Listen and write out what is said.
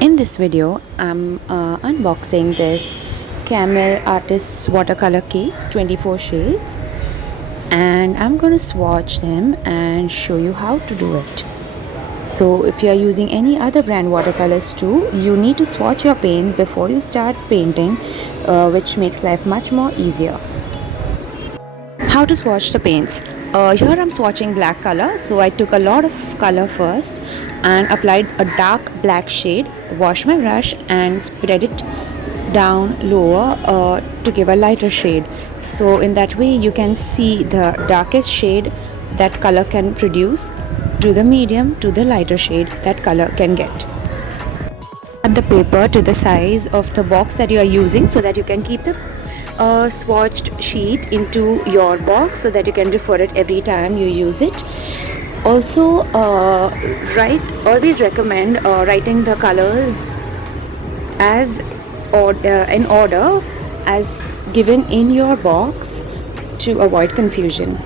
In this video, I'm unboxing this Camel Artists Watercolor Cakes 24 shades, and I'm going to swatch them and show you how to do it. So if you are using any other brand watercolors too, you need to swatch your paints before you start painting, which makes life much more easier. How to swatch the paints. Here I'm swatching black color, so I took a lot of color first and applied a dark black shade, washed my brush and spread it down lower to give a lighter shade. So in that way you can see the darkest shade that color can produce to the medium to the lighter shade that color can get. Cut the paper to the size of the box that you are using so that you can keep the swatched sheet into your box so that you can refer it every time you use it. Also, always recommend writing the colors in order as given in your box to avoid confusion.